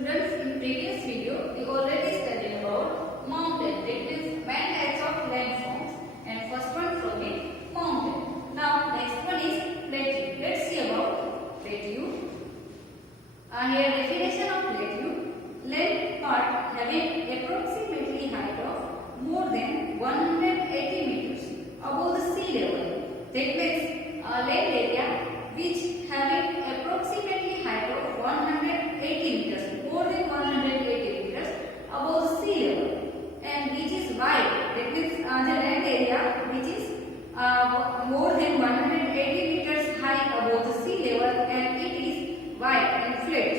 Students, in previous video, we already studied about mountain. That means many types of landforms. And first one from it, mountain. Now, next one is plateau. Let's see about plateau. Here definition of plateau. Land part having approximately height of more than 180 meters above the sea level. That means land area which having approximately height of 180 meters, more than 180 meters above the sea level, and which is wide. That means the land area which is more than 180 meters high above the sea level, and it is wide and flat.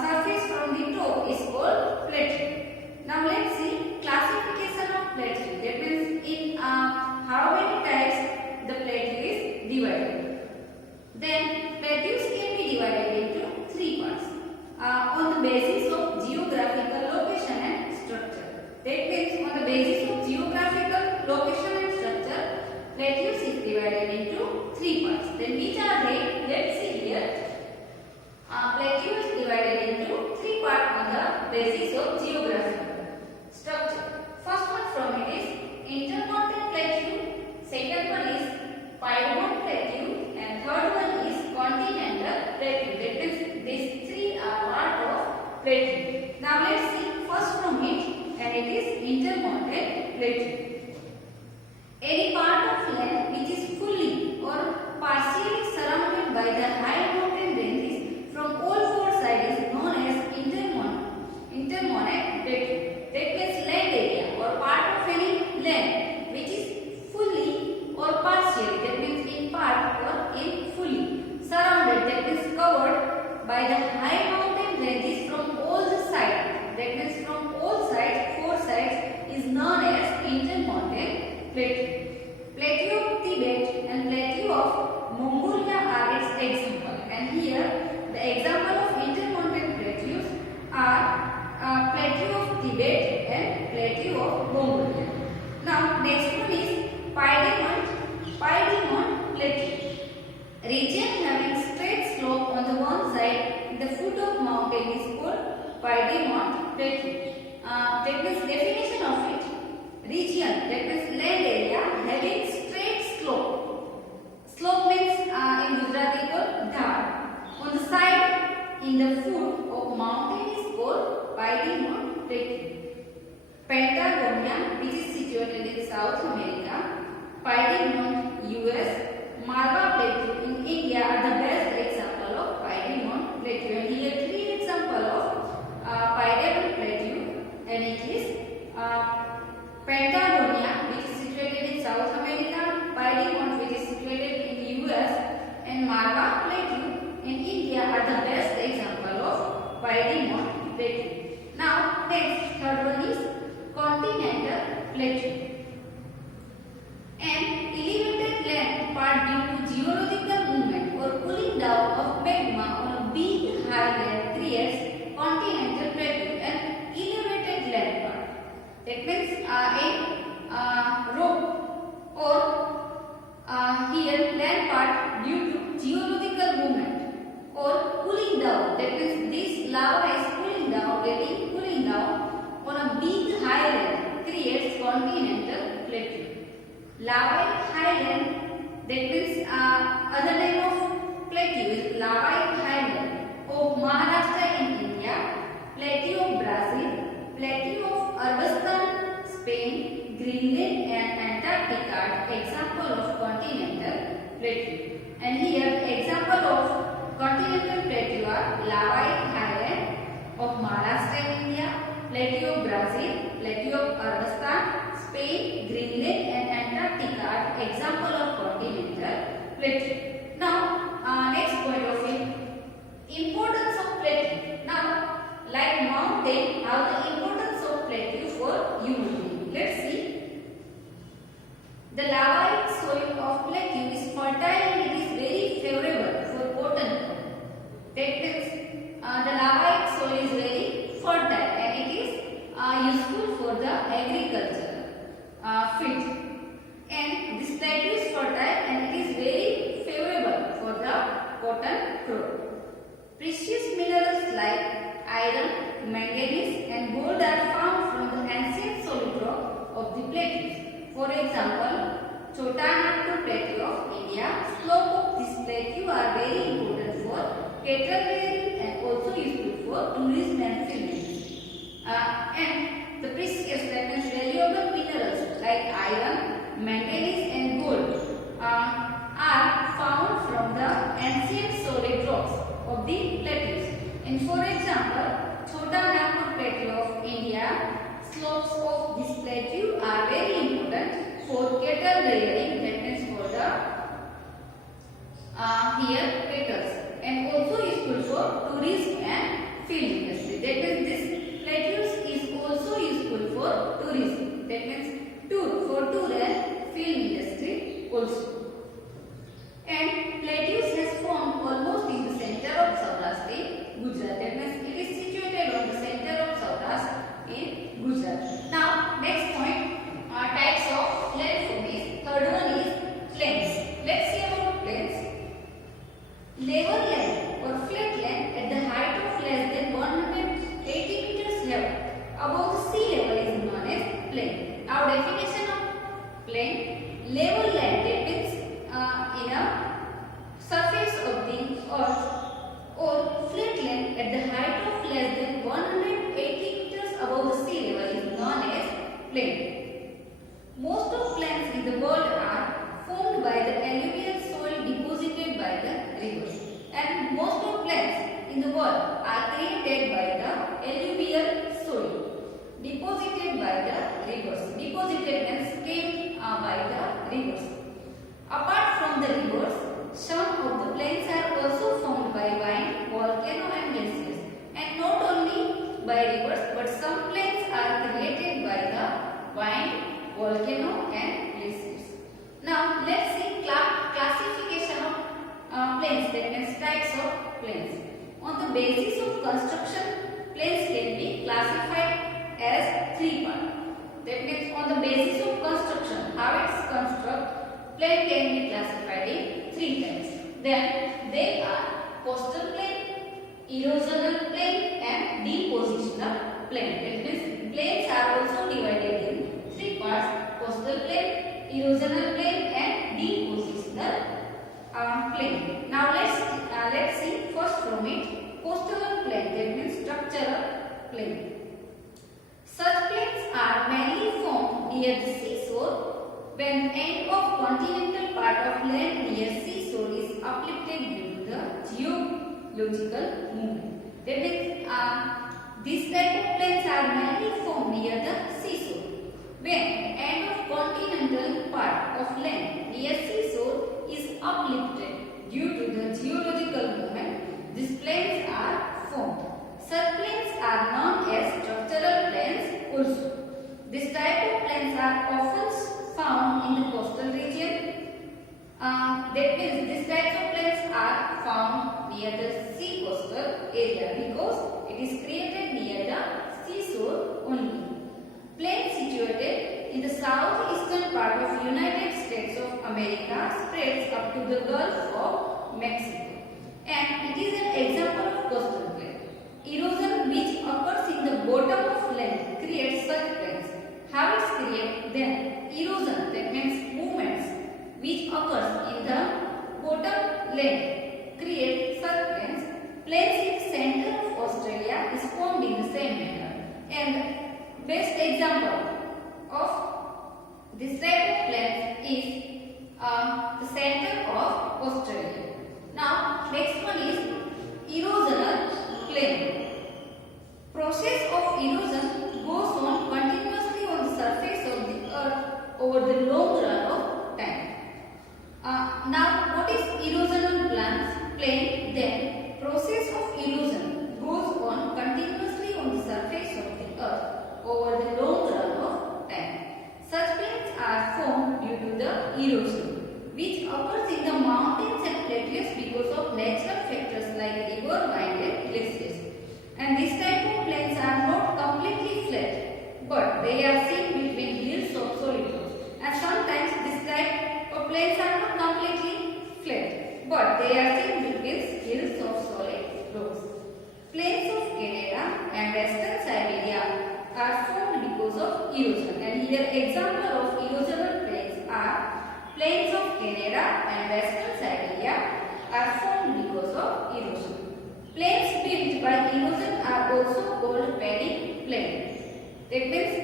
Surface from the top is called plateau. Now let's see classification of plateau. That means in how many types the plateau is divided. Then plateaus can be divided into three parts on the basis of geographical location and structure. That means on the basis of geographical location and structure, plateaus is divided into three parts. Then which are they? Let's see here. Plateau is divided into three parts on the basis of geographical structure. First one from it is intermountain plateau. Second one is piedmont plateau, and third one is continental plateau. That means these three are part of plateau. Now let's see first from it, and it is intermountain plateau. Any part of land which is fully or partially surrounded by the high mountain ranges from all four sides is known as intermountain plateau. That means land area or part of any land which is fully or partially, that means in part or in fully surrounded, that is covered by the high mountain ranges from all the sides. That means from all sides, four sides, is known as intermountain plateau. Plateau of Tibet and plateau of Mongolia are its example. And here the example of intermountain plateaus are plateau of Tibet and plateau of Mongolia. Now next one is piedmont plateau. Region having straight slope on the one side, the foot of mountain is called piedmont plateau. That means definition of it. Region, that means land area having straight slope. Slope means in Gujarati called dhar. On the side, in the foot of mountain is called piedmont plateau. Patagonia, which is situated in South America, piedmont US, Malwa plateau in India are the best example of piedmont plateau. And here three example of piedmont plateau, and it is Patagonia, which is situated in South America, piedmont, which is situated in the US, and Malwa plateau in India are the best example of piedmont plateau. Now next, third one is continental plateau. An elevated land part due to geological movement or cooling down of magma on a big highland creates continental plateau, an elevated land part. That means a rock or here land part due to geological movement or cooling down. That means this lava is cooling down, cooling down on a big highland creates continental plateau. Lava highland, that means other name of plateau is lava highland of Maharashtra in India, plateau of Brazil, plateau of Arabistan, Spain, Greenland and Antarctica are example of continental plateau. And here example of continental plateau are lava highland of Maharashtra in India, plateau of Brazil, plateau of Arabistan, Spain, Greenland and Antarctica are example of continental plateau. Now next point of view, importance of plateau. Now like mountain, how the importance of plateau for human being. Let's see. The lava soil of plateau is fertile and it is very favorable for cotton. That means the lava soil is very fertile and it is useful for the agriculture field. And this plateau is fertile and it is very favorable for the cotton crop. Precious minerals like iron, manganese, and gold are found from the ancient solid rock of the plateaus. For example, Chota Nagpur plateau of India. Slope of this plateau are very important for cattle rearing and also useful for tourism and filming. And the precious, that means valuable minerals like iron, manganese and gold are found from the ancient solid rocks of the plateaus. And for example, Chota Nagpur plateau of India, slopes of this plateau are very important for cattle rearing, that means for the here cattle, and also useful for tourism and film industry. That means this plateaus is also useful for tourism. That means tour and film industry also. And plateaus has formed almost in the center of Saurashtra, Gujarat. That means it is situated on the center of Saurashtra in Gujarat. Now, next point, types of landforms. Third one is plains. Let's see about plains. Level land or flat land at the height of less than 180 meters level above the sea level is known as plain. Now, definition of plain: level land, that means in a surface of the earth or flat land at the height of less than 180 meters above the sea level is known as plain. Most of plains in the world are formed by the alluvial soil deposited by the rivers, and most of plains in the world are created by the alluvial soil deposited by the rivers. Deposited means came by the rivers. Apart from the rivers, some of the plains are also formed by vine, volcano and glaciers. And not only by rivers, but some plains are created by the vine, volcano and glaciers. Now let's see classification of plains, that means types of plains. On the basis of construction, plains can be classified as three parts. That means on the basis of construction, how it's constructed, plain can be classified in three types. Then they are coastal plain, erosional plain and depositional plain. That means plains are also divided in three parts: coastal plain, erosional plain and depositional plain. Now let's see first from it coastal plain, that means structural plain. Such plains are mainly formed near the seashore when the end of continental part of land near seashore is uplifted due to the geological movement. That means this type of plains are mainly formed near the seashore. When the end of continental part of land near seashore is uplifted due to the geological movement, these plains are formed. Such plains are known as structural plains also. This type of plains are often found in the coastal region. That means these types of plains are found near the sea coastal area because it is created near the seashore only. Plain situated in the southeastern part of United States of America spreads up to the Gulf of Mexico, and it is an example of coastal plain. Erosion which occurs in the bottom of land creates such plains. How it's created? Then erosion, that means movements which occurs in the bottom land create such plains. Plains in the center of Australia is formed in the same manner, and best example of this type of plains is the center of Australia. Now next one is erosional plain. Process of erosion goes on continuously on the surface of the earth over the long run of time. Now what is erosional plain? Then process of erosion goes on continuously on the surface of the earth over the long run of time. Such plains are formed erosion. And here example of erosional plains are plains of Canada and Western Siberia are formed because of erosion. Plains built by erosion are also called paddy plain. That means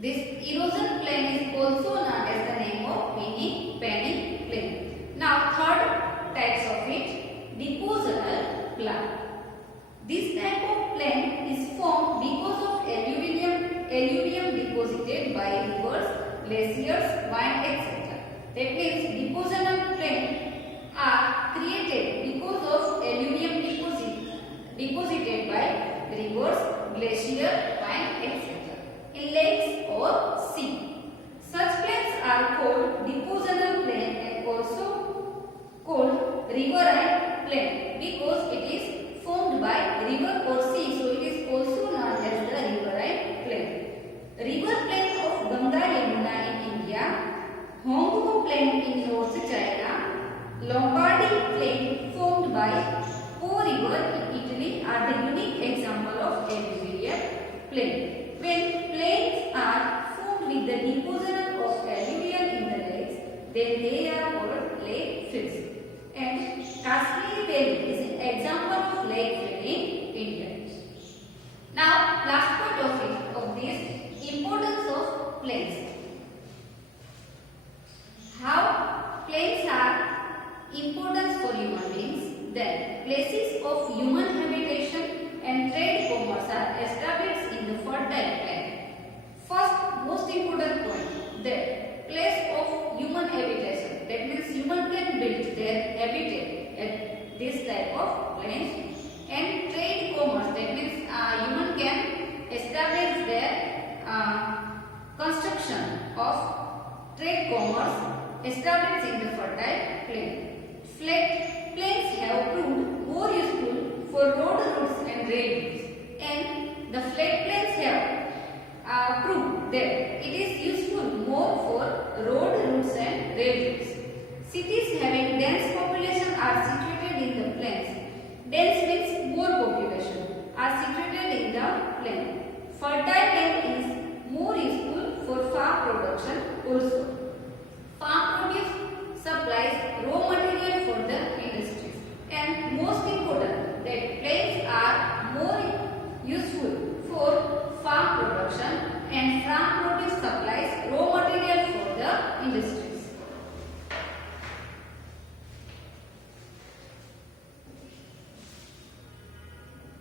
this erosion plain is also known as the name of mini paddy plain. Now third types of it, depositional plain. This type of plain is formed because of alluvium deposited by rivers, glaciers, mines, etc. That means depositional plain are created because of alluvium deposited by rivers, glacier, mines, etc. in lakes or sea. Such plains are called depositional plain and also called riverine plain because it is formed by river or sea, so it is also known as the riverine plain. River plain of Ganga Yamuna in India, Honghu plain in North China, Lombardy plain formed by Po river in Italy are the unique example of alluvial plain. When plains are formed with the deposition of alluvial in the lakes, then they are called lake fields. And Kashmir Valley is an example of lake field in India. Now, last part of this, importance of plains. How plains are important for human beings. Then, places of human habitation and trade commerce are established in the fertile plain. First, most important point, that place of human habitation. That means human can build their habitat at this type of plains. And trade commerce. That means human can establish their construction of trade commerce established in the fertile plain. Flat plains have proved more useful for road routes and rail routes, and the flat plains have proved that it is useful more for road routes and rail routes. Cities having dense population are